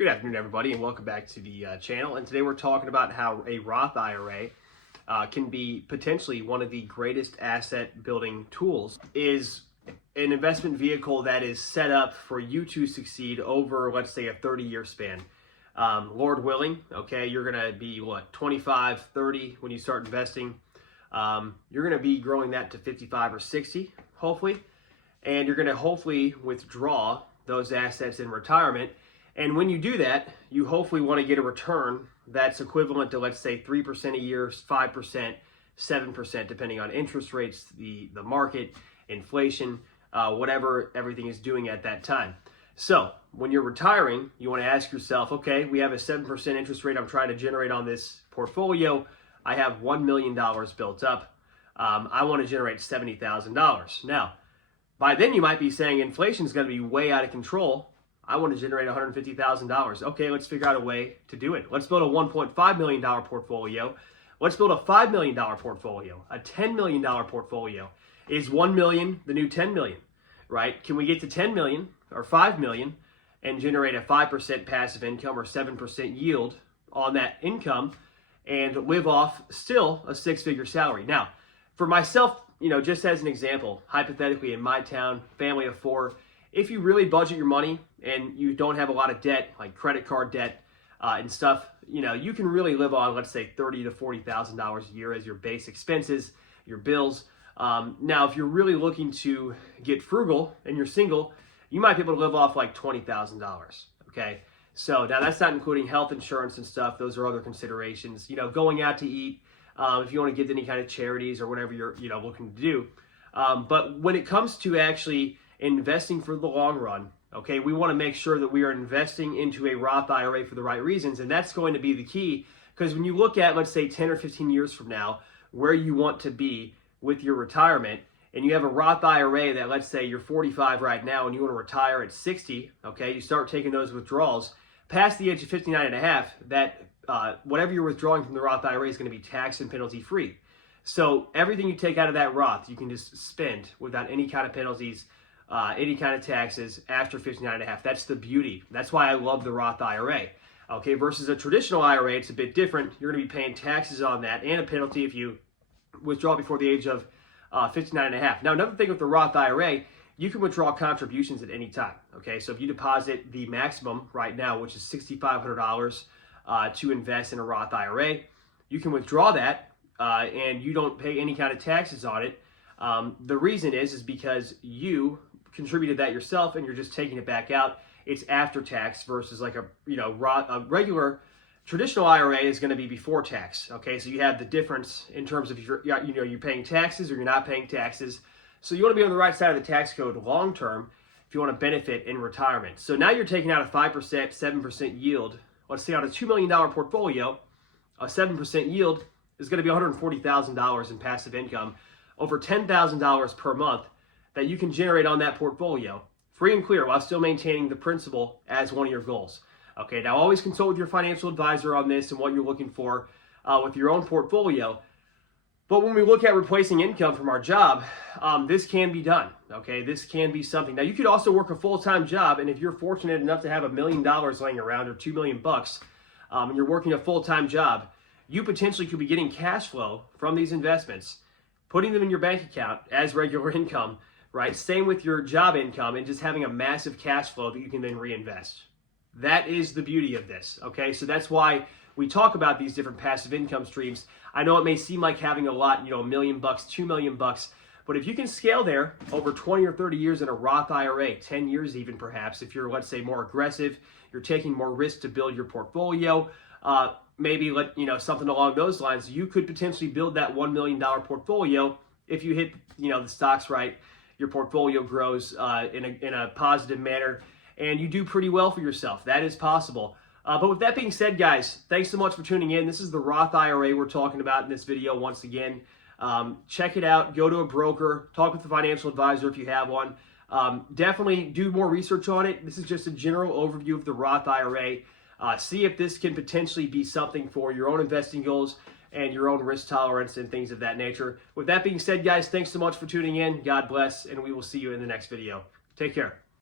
Good afternoon, everybody, and welcome back to the channel. And today we're talking about how a Roth IRA can be potentially one of the greatest asset building tools. Is an investment vehicle that is set up for you to succeed over, let's say, a 30-year span. Lord willing, okay, you're going to be, 25, 30 when you start investing. You're going to be growing that to 55 or 60, hopefully. And you're going to hopefully withdraw those assets in retirement. And when you do that, you hopefully want to get a return that's equivalent to, let's say, 3% a year, 5%, 7%, depending on interest rates, the market, inflation, whatever everything is doing at that time. So when you're retiring, you want to ask yourself, okay, we have a 7% interest rate I'm trying to generate on this portfolio. I have $1 million built up. I want to generate $70,000. Now, by then you might be saying inflation is going to be way out of control. I want to generate $150,000. Okay, let's figure out a way to do it. Let's build a $1.5 million portfolio. Let's build a $5 million portfolio, a $10 million portfolio. Is 1 million the new 10 million, right? Can we get to 10 million or 5 million and generate a 5% passive income or 7% yield on that income and live off still a six-figure salary? Now, for myself, just as an example, hypothetically in my town, family of four, if you really budget your money and you don't have a lot of debt, like credit card debt and stuff, you can really live on, let's say, $30,000 to $40,000 a year as your base expenses, your bills. Now, if you're really looking to get frugal and you're single, you might be able to live off like $20,000. Okay, so now that's not including health insurance and stuff. Those are other considerations. Going out to eat, if you want to give to any kind of charities or whatever you're looking to do. But when it comes to actually investing for the long run, okay, we want to make sure that we are investing into a Roth IRA for the right reasons, and that's going to be the key. Because when you look at, let's say, 10 or 15 years from now, where you want to be with your retirement, and you have a Roth IRA that, let's say, you're 45 right now and you want to retire at 60, okay, you start taking those withdrawals past the age of 59 and a half, that whatever you're withdrawing from the Roth IRA is going to be tax and penalty free. So everything you take out of that Roth, you can just spend without any kind of penalties, any kind of taxes after 59 and a half. That's the beauty. That's why I love the Roth IRA. Okay, versus a traditional IRA, it's a bit different. You're going to be paying taxes on that and a penalty if you withdraw before the age of 59 and a half. Now, another thing with the Roth IRA, you can withdraw contributions at any time. Okay, so if you deposit the maximum right now, which is $6,500 to invest in a Roth IRA, you can withdraw that and you don't pay any kind of taxes on it. The reason is because you contributed that yourself and you're just taking it back out. It's after tax versus like a regular traditional IRA is going to be before tax. Okay, so you have the difference in terms of if you're paying taxes or you're not paying taxes. So you want to be on the right side of the tax code long term if you want to benefit in retirement. So now you're taking out a 5%, 7% yield. Let's say on a $2 million portfolio, a 7% yield is going to be $140,000 in passive income, over $10,000 per month that you can generate on that portfolio, free and clear, while still maintaining the principal as one of your goals. Okay, now always consult with your financial advisor on this and what you're looking for with your own portfolio. But when we look at replacing income from our job, this can be done. Okay, this can be something. Now, you could also work a full-time job, and if you're fortunate enough to have $1 million laying around or $2 million bucks, and you're working a full-time job, you potentially could be getting cash flow from these investments, putting them in your bank account as regular income, right? Same with your job income, and just having a massive cash flow that you can then reinvest. That is the beauty of this, okay? So that's why we talk about these different passive income streams. I know it may seem like having a lot, $1 million bucks, $2 million bucks, but if you can scale there over 20 or 30 years in a Roth IRA, 10 years even perhaps, if you're, let's say, more aggressive, you're taking more risk to build your portfolio, maybe something along those lines, you could potentially build that $1 million portfolio if you hit, the stocks right. Your portfolio grows in a positive manner, and you do pretty well for yourself. That is possible. But with that being said, guys, thanks so much for tuning in. This is the Roth IRA we're talking about in this video once again. Check it out. Go to a broker. Talk with a financial advisor if you have one. Definitely do more research on it. This is just a general overview of the Roth IRA. See if this can potentially be something for your own investing goals and your own risk tolerance and things of that nature. With that being said, guys, thanks so much for tuning in. God bless, and we will see you in the next video. Take care.